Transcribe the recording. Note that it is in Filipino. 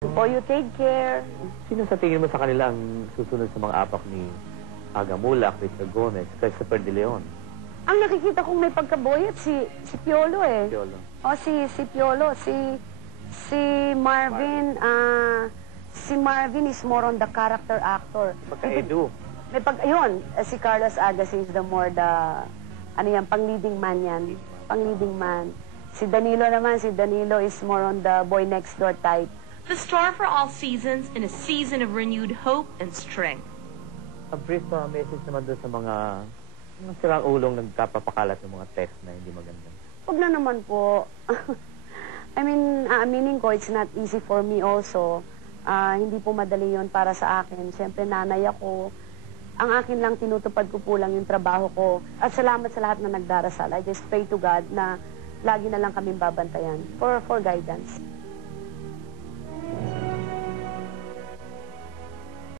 O you take care. Sino sa tingin mo sa kanila ang susunod sa mga apak ni Aga Mulak, Richard Gomez, Christopher De Leon? Ang nakikita kong may pagkaboyet si Piolo eh. Piolo. O si Piolo, si Marvin, si Marvin is more on the character actor. Pagka-edu. Yun, si Carlos Agassi is the more the, pang-leading man yan. Pang-leading man. Si Danilo is more on the boy next door type. The star for all seasons in a season of renewed hope and strength. A brief message naman doon sa mga sirang ulong nagkapapakalat ng mga text na hindi maganda. Huwag na naman po. Aaminin ko, it's not easy for me also. Hindi po madali yon para sa akin. Siyempre, nanay ako. Ang akin lang, tinutupad ko po lang yung trabaho ko. At salamat sa lahat na nagdarasal. I just pray to God na lagi na lang kaming babantayan for guidance.